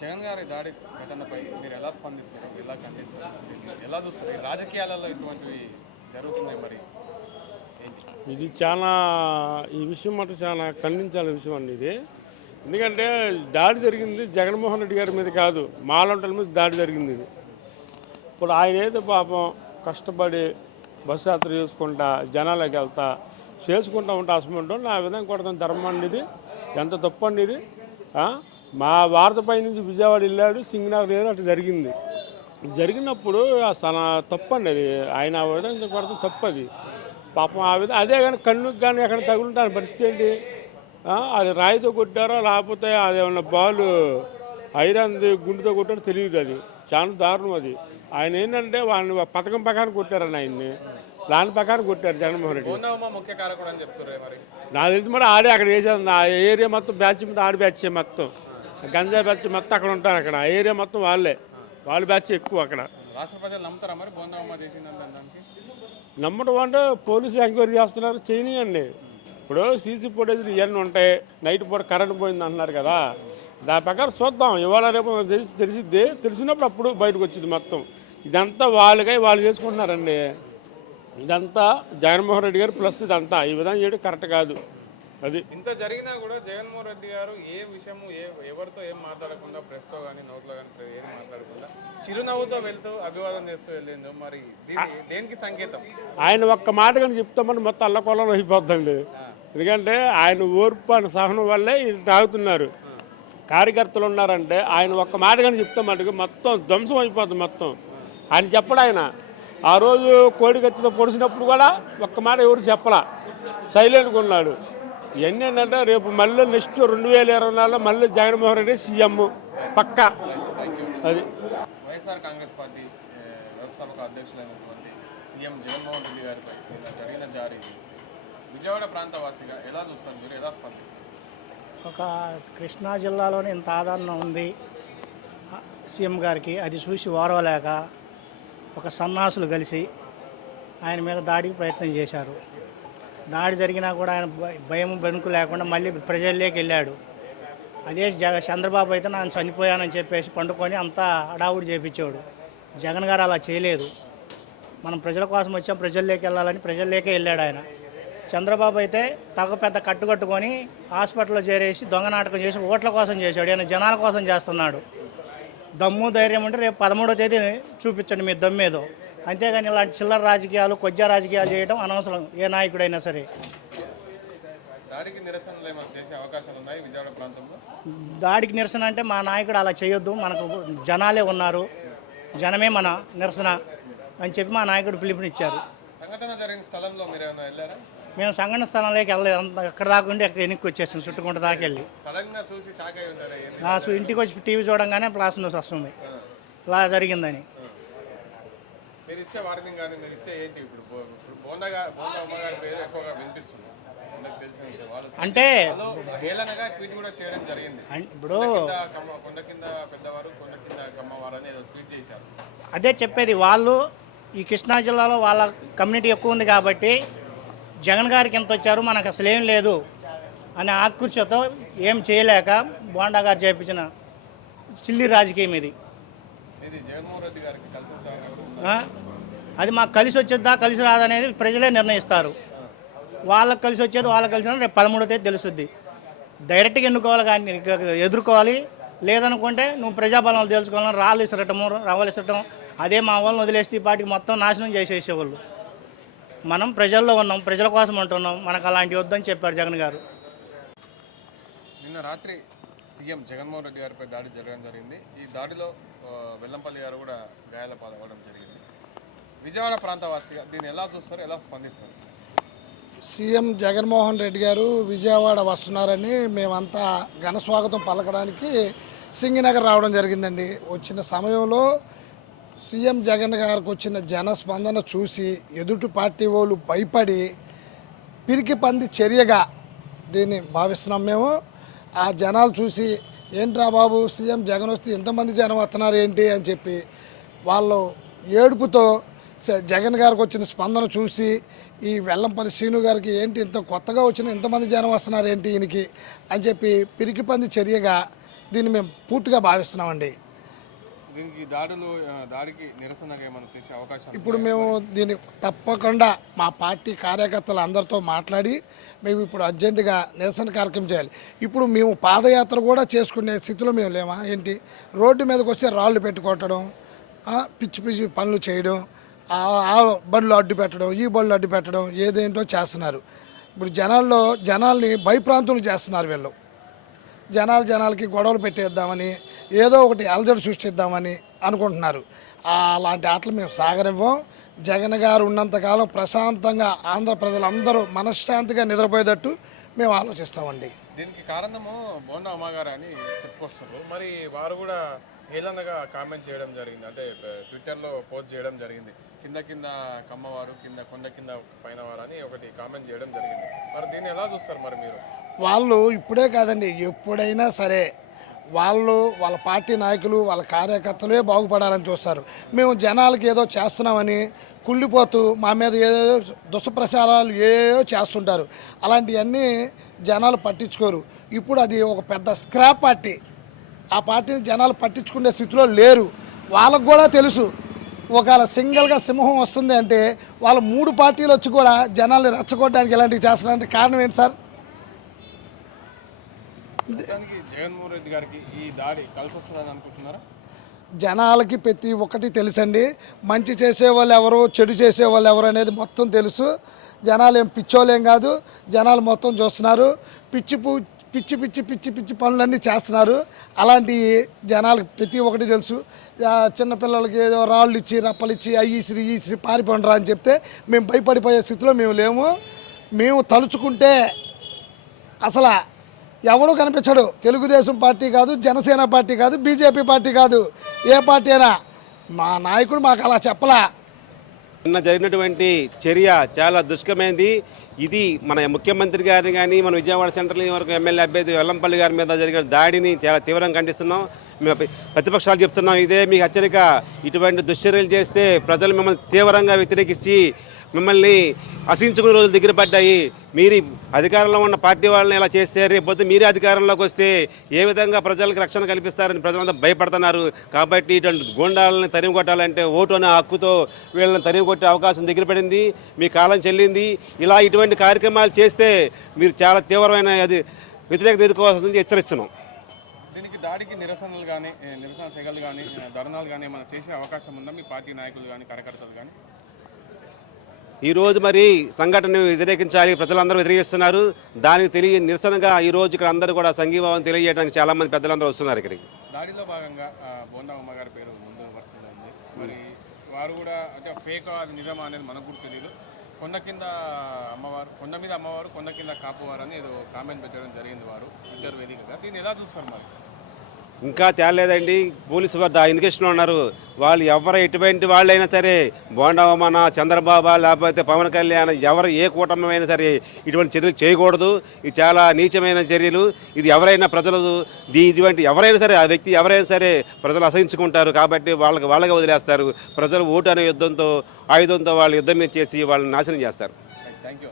జగన్ గారి దాడి ఘటనపై మీరు ఎలా స్పందిస్తారు, ఎలా ఖండిస్తారు, ఎలా చూస్తారు? ఈ రాజకీయాలలో ఇటువంటివి జరుగుతున్నాయి, మరి ఏంటి? ఇది చాలా ఈ విషయం మాట చాలా ఖండించాల్సిన విషయం అండి ఇది. ఎందుకంటే దాడి జరిగింది జగన్మోహన్ రెడ్డి గారి మీద కాదు, మాలంటల మీద దాడి జరిగింది ఇది. ఇప్పుడు ఆయన ఏదో పాపం కష్టపడి బస్సు యాత్ర చేసుకుంటా జనాలకు వెళ్తా చేసుకుంటా ఉంటే అసలు నా విధంగా కొడతాం ధర్మం అండి ఇది. ఎంత తప్పు అండి ఇది. మా వారధపై నుంచి విజయవాడ వెళ్ళాడు, సింగనగర్ ఏదో అటు జరిగింది. జరిగినప్పుడు అసలు తప్పు అండి అది. ఆయన ఆ విధంగా కొడతాం తప్పు అది. పాపం ఆ విధంగా అదే కానీ కన్నుకు కానీ ఎక్కడ తగులుంటాను పరిస్థితి ఏంటి? అది రాయితో కొట్టారో లేకపోతే అదేమన్నా బాల్ ఐరన్ది గుండుతో కొట్టారో తెలియదు. అది చాలా దారుణం అది. ఆయన ఏంటంటే వాళ్ళని పథకం ప్రకారం కొట్టారని, ఆయన్ని ప్లాన్ ప్రకారం కొట్టారు జగన్మోహన్ రెడ్డి. ముఖ్య కారకుడు అని చెప్తున్నారు. మరి నాకు తెలిసి మరి ఆడే అక్కడ వేసేది ఆ ఏరియా మొత్తం బ్యాచ్ మీద ఆడి బ్యాచ్ మొత్తం గంజా బ్యాచ్ మొత్తం అక్కడ ఉంటారు. అక్కడ ఆ ఏరియా మొత్తం వాళ్ళ బ్యాచ్ ఎక్కువ అక్కడ. రాష్ట్ర ప్రజలు నమ్ముతారా మరి బోండమ్మ చేసిందని? నమ్మడం అంటే పోలీసులు ఎంక్వైరీ చేస్తున్నారు, చేయనియండి. ఇప్పుడు సీసీ ఫుటేజ్లు ఇవన్నీ ఉంటాయి. నైట్ పూట కరెంట్ పోయింది అంటున్నారు కదా, దాని ప్రకారం చూద్దాం. ఇవాళ రేపు తెలిసిద్ది, తెలిసినప్పుడు అప్పుడు బయటకు వచ్చింది మొత్తం. ఇదంతా వాళ్ళు చేసుకుంటున్నారండి. ఇదంతా జగన్మోహన్ రెడ్డి గారు ప్లస్ ఇదంతా ఈ విధంగా చేయడం కరెక్ట్ కాదు. అది ఇంత జరిగినా కూడా జగన్మోహన్ రెడ్డి గారు ఏ విషయము ఎవరితో ఏం మాట్లాడకుండా, ప్రెస్తో కానీ నోట్లో కానీ ఏం మాట్లాడకుండా చిరునవ్వుతో వెళ్తూ అభివాదం చేస్తూ వెళ్ళింది. మరి దేనికి సంకేతం? ఆయన ఒక్క మాట కానీ చెప్తామని మొత్తం అల్లకొల్లం అయిపోద్దండి. ఎందుకంటే ఆయన ఓర్పు అని సహనం వల్లే తాగుతున్నారు. కార్యకర్తలు ఉన్నారంటే ఆయన ఒక్క మాట కానీ చెప్తామంటే మొత్తం ధ్వంసం అయిపోతుంది మొత్తం. ఆయన చెప్పడు. ఆయన ఆ రోజు కోడికత్తితో పొడిచినప్పుడు కూడా ఒక్క మాట ఎవరు చెప్పలా, సైలెంట్గా ఉన్నాడు. ఇవన్నీ ఏంటంటే రేపు మళ్ళీ నెక్స్ట్ 2024లో మళ్ళీ జగన్మోహన్ రెడ్డి సీఎం పక్కా. అది వైఎస్ఆర్ కాంగ్రెస్ పార్టీ లోక్సభకు అధ్యక్షులైనటువంటి సీఎం జగన్మోహన్ రెడ్డి గారిపై జరిగిన జారీ విజయవాడ ప్రాంతవాసిగా ఎలా చూస్తారు, మీరు ఎలా స్పందిస్తారు? ఒక కృష్ణా జిల్లాలోనే ఇంత ఆదరణ ఉంది సీఎం గారికి, అది చూసి ఓర్వలేక ఒక సన్నాసులు కలిసి ఆయన మీద దాడికి ప్రయత్నం చేశారు. దాడి జరిగినా కూడా ఆయన భయం బెనుకు లేకుండా మళ్ళీ ప్రజల్లోకి వెళ్ళాడు. అదే చంద్రబాబు అయితే నేను చనిపోయానని చెప్పేసి పండుకొని అంతా హడావుడి చేపించాడు. జగన్ గారు అలా చేయలేదు. మనం ప్రజల కోసం వచ్చాం, ప్రజల్లోకి వెళ్ళాలని ప్రజల్లోకే వెళ్ళాడు ఆయన. చంద్రబాబు అయితే తగ పెద్ద కట్టుకట్టుకొని హాస్పిటల్లో చేరేసి దొంగ నాటకం చేసి ఓట్ల కోసం చేశాడు. ఆయన జనాల కోసం చేస్తున్నాడు. దమ్ము ధైర్యం అంటే రేపు 13వ తేదీ చూపించండి మీ దమ్మేదో. అంతేగాని ఇలాంటి చిల్లర రాజకీయాలు, కొజ్జా రాజకీయాలు చేయడం అనవసరం ఏ నాయకుడైనా సరే. దాడికి నిరసనలు ఏమైనా చేసే అవకాశాలు ఉన్నాయి విజయవాడ ప్రాంతంలో? దాడికి నిరసన అంటే మా నాయకుడు అలా చేయొద్దు, మనకు జనాలే ఉన్నారు, జనమే మన నిరసన అని చెప్పి మా నాయకుడు పిలుపునిచ్చారు. సంఘటన జరిగిన స్థలంలో మీరు ఏమైనా వెళ్ళారా? మేము సంఘటన స్థలంలోకి వెళ్ళలేదు. ఎక్కడ దాకా ఉండి అక్కడ వెనక్కి వచ్చేసాం, చుట్టుకుంట దాకా వెళ్ళి. ఇంటికి వచ్చి టీవీ చూడంగానే ప్లాస్ న్యూస్ వస్తుంది ఇలా జరిగిందని. మీరు ఇచ్చే వార్నింగ్ కానీ మీరు ఇచ్చే ఏంటి? ఇప్పుడు బోండా అమ్మగారి పేరు ఎక్కువగా వినిపిస్తుంది అంటే ట్వీట్ కూడా చేయడం జరిగింది. ఇప్పుడు కొండ కింద పెద్దవారు, కొండ కింద కమ్మవారు అని ట్వీట్ చేశారు. అదే చెప్పేది, వాళ్ళు ఈ కృష్ణా జిల్లాలో వాళ్ళ కమ్యూనిటీ ఎక్కువ ఉంది కాబట్టి జగన్ గారికి ఎంత వచ్చారు మనకు అసలు ఏం లేదు అనే ఆకృష్యతో ఏం చేయలేక బోండా గారు చేయించిన చిల్లి రాజకీయం ఇది. జగన్మోహన్ రెడ్డి గారికి అది మాకు కలిసి వచ్చేద్దా కలిసి రాదనేది ప్రజలే నిర్ణయిస్తారు. వాళ్ళకి కలిసి వచ్చేది వాళ్ళకి కలిసి రేపు 13వ తేదీ తెలుస్తుంది. డైరెక్ట్గా ఎన్నుకోవాలి కానీ ఎదుర్కోవాలి. లేదనుకుంటే నువ్వు ప్రజాబలం తెలుసుకోవాలని రాళ్ళు ఇసరటము, రవ్వలు ఇసరటం, అదే మా వాళ్ళని వదిలేస్తే ఈ పాటికి మొత్తం నాశనం చేసేసేవాళ్ళు. మనం ప్రజల్లో ఉన్నాం, ప్రజల కోసం ఉంటున్నాం, మనకు అలాంటి వద్దని చెప్పాడు జగన్ గారు. నిన్న రాత్రి సీఎం జగన్మోహన్ రెడ్డి గారిపై దాడి జరగడం జరిగింది. ఈ దాడిలో వెల్లంపల్లి గారు కూడా గాయాల పాలవడం జరిగింది. విజయవాడ ప్రాంతవాసిగా దీన్ని ఎలా చూస్తారు, ఎలా స్పందిస్తారు? సీఎం జగన్మోహన్ రెడ్డి గారు విజయవాడ వస్తున్నారని మేమంతా ఘన స్వాగతం పలకడానికి సింగనగర్ రావడం జరిగిందండి. వచ్చిన సమయంలో సీఎం జగన్ గారికి వచ్చిన జనస్పందన చూసి ఎదుటి పార్టీ వాళ్ళు భయపడి పిరికి పంది చర్యగా దీన్ని భావిస్తున్నాం మేము. ఆ జనాలు చూసి ఏంట్రా బాబు సీఎం జగన్ వస్తే ఎంతమంది జనం వస్తున్నారు ఏంటి అని చెప్పి వాళ్ళు ఏడుపుతో జగన్ గారికి వచ్చిన స్పందన చూసి ఈ వెల్లంపల్లి శ్రీను గారికి ఏంటి ఇంత కొత్తగా వచ్చిన ఇంతమంది జనం వస్తున్నారు ఏంటి ఈయనకి అని చెప్పి పిరికి పంది చర్యగా దీన్ని మేము పూర్తిగా భావిస్తున్నామండి. దీనికి దాడికి నిరసనగా ఏమైనా చేసే అవకాశం ఇప్పుడు మేము దీన్ని తప్పకుండా మా పార్టీ కార్యకర్తలు అందరితో మాట్లాడి మేము ఇప్పుడు అర్జెంటుగా నిరసన కార్యక్రమం చేయాలి. ఇప్పుడు మేము పాదయాత్ర కూడా చేసుకునే స్థితిలో మేము లేమా ఏంటి? రోడ్డు మీదకి వస్తే రాళ్ళు పెట్టుకోవటం, పిచ్చి పిచ్చి పనులు చేయడం, ఆ బళ్ళు అడ్డు పెట్టడం, ఈ బళ్ళు అడ్డు పెట్టడం ఏదేంటో చేస్తున్నారు. ఇప్పుడు జనాల్ని భయప్రాంతులు చేస్తున్నారు వీళ్ళు. జనాలకి గొడవలు పెట్టేద్దామని ఏదో ఒకటి అలజడి సృష్టిద్దామని అనుకుంటున్నారు. అలాంటి ఆటలు మేము సాగనివ్వం. జగన్ గారు ఉన్నంతకాలం ప్రశాంతంగా ఆంధ్ర ప్రజలందరూ మనశ్శాంతిగా నిద్రపోయేటట్టు మేము ఆలోచిస్తామండి. దీనికి కారణము బోండా అమ్మగారు అని చెప్పుకొస్తున్నారు. మరి వారు కూడా ఏలనగా కామెంట్ చేయడం జరిగింది, అంటే ట్విట్టర్లో పోస్ట్ చేయడం జరిగింది. కింద కమ్మవారు, కొండ కింద పైన వారు అని ఒకటి కామెంట్ చేయడం జరిగింది. మరి దీన్ని ఎలా చూస్తారు మరి మీరు? వాళ్ళు ఇప్పుడే కాదండి, ఎప్పుడైనా సరే వాళ్ళ పార్టీ నాయకులు వాళ్ళ కార్యకర్తలే బాగుపడాలని చూస్తారు. మేము జనాలకి ఏదో చేస్తున్నామని కుళ్ళిపోతూ మా మీద ఏదో దుష్ప్రచారాలు ఏదో చేస్తుంటారు. అలాంటివన్నీ జనాలు పట్టించుకోరు. ఇప్పుడు అది ఒక పెద్ద స్క్రాప్ పార్టీ. ఆ పార్టీని జనాలు పట్టించుకునే స్థితిలో లేరు. వాళ్ళకు కూడా తెలుసు ఒకవేళ సింగిల్గా సింహం వస్తుంది అంటే వాళ్ళు 3 పార్టీలు వచ్చి కూడా జనాల్ని రెచ్చగొట్టడానికి ఇలాంటివి చేస్తున్నారంటే కారణం ఏంటి సార్? జగన్మోహన్ రెడ్డి గారికి ఈ దాడి కలిసి వస్తుందని అనుకుంటున్నారా? జనాలకి ప్రతి ఒక్కటి తెలుసండి. మంచి చేసేవాళ్ళు ఎవరు, చెడు చేసేవాళ్ళు ఎవరు అనేది మొత్తం తెలుసు. జనాలు ఏం పిచ్చోలేం కాదు. జనాలు మొత్తం చూస్తున్నారు. పిచ్చి పనులన్నీ చేస్తున్నారు. అలాంటి జనాలకు ప్రతి ఒక్కటి తెలుసు. చిన్నపిల్లలకి ఏదో రాళ్ళు ఇచ్చి రప్పలు ఇచ్చి ఈసిరి పారిపోండిరా అని చెప్తే మేము భయపడిపోయే స్థితిలో మేము లేము. మేము తలుచుకుంటే అసలు ఎవడూ కనిపించడు. తెలుగుదేశం పార్టీ కాదు, జనసేన పార్టీ కాదు, బీజేపీ పార్టీ కాదు, ఏ పార్టీ అయినా మా నాయకుడు మాకు అలా చెప్పలా. నిన్న జరిగినటువంటి చర్య చాలా దుష్కరమైనది. ఇది మన ముఖ్యమంత్రి గారిని కానీ మన విజయవాడ సెంట్రల్ వరకు ఎమ్మెల్యే అభ్యర్థి వెల్లంపల్లి గారి మీద జరిగిన దాడిని చాలా తీవ్రంగా ఖండిస్తున్నాం. మేము ప్రతిపక్షాలు చెప్తున్నాం, ఇదే మీకు హెచ్చరిక. ఇటువంటి దుశ్చర్యలు చేస్తే ప్రజలు మిమ్మల్ని తీవ్రంగా వ్యతిరేకించి మిమ్మల్ని అసహించుకునే రోజులు దగ్గర పడ్డాయి. మీరు అధికారంలో ఉన్న పార్టీ వాళ్ళని ఇలా చేస్తే రేపొద్దు మీరే అధికారంలోకి వస్తే ఏ విధంగా ప్రజలకు రక్షణ కల్పిస్తారని ప్రజలంతా భయపడుతున్నారు. కాబట్టి ఇటువంటి గూండాలని తరిమి కొట్టాలంటే ఓటు అనే హక్కుతో వీళ్ళని తరిమి కొట్టే అవకాశం దగ్గర పడింది. మీ కాలం చెల్లింది. ఇలా ఇటువంటి కార్యక్రమాలు చేస్తే మీరు చాలా తీవ్రమైన వ్యతిరేకత ఎదుర్కోవాల్సింది హెచ్చరిస్తున్నాం. దాడికి నిరసనలు కానీ, నిరసన సెగలు కానీ, ధర్నాలు కానీ ఏమైనా చేసే అవకాశం ఉందా మీ పార్టీ నాయకులు కానీ కార్యకర్తలు కానీ? ఈరోజు మరి సంఘటనను వ్యతిరేకించాలి, ప్రజలందరూ వ్యతిరేకిస్తున్నారు. దానికి నిరసనగా ఈరోజు ఇక్కడ అందరూ కూడా సంఘీభావం తెలియజేయడానికి చాలామంది పెద్దలందరూ వస్తున్నారు ఇక్కడికి. దాడిలో భాగంగా బోండా అమ్మగారి పేరు ముందు వరుసలో ఉంది. మరి వారు కూడా అంటే ఫేక్ అది నిజమా అనేది మనకు కూడా తెలియదు. కొండ మీద అమ్మవారు కొండ కింద కాపువారు అని ఏదో కామెంట్ పెట్టడం జరిగింది వారు ట్విట్టర్ వేదికగా. దీన్ని ఎలా చూస్తారు మరి? ఇంకా తేలేదండి. పోలీసు వారు ఆ ఇన్వెస్టిగేషన్లో ఉన్నారు. వాళ్ళు ఎటువంటి వాళ్ళైనా సరే, బోండావమన, చంద్రబాబు లేకపోతే పవన్ కళ్యాణ్, ఏ కూటమైనా సరే ఇటువంటి చర్యలు చేయకూడదు. ఇది చాలా నీచమైన చర్యలు. ఇది ఎవరైనా ప్రజలు ఇటువంటి ఎవరైనా సరే, ఆ వ్యక్తి ఎవరైనా సరే ప్రజలు అసహించుకుంటారు. కాబట్టి వాళ్ళగా వదిలేస్తారు. ప్రజలు ఓటు అనే ఆయుధంతో వాళ్ళు యుద్ధం చేసి వాళ్ళని నాశనం చేస్తారు. Thank you.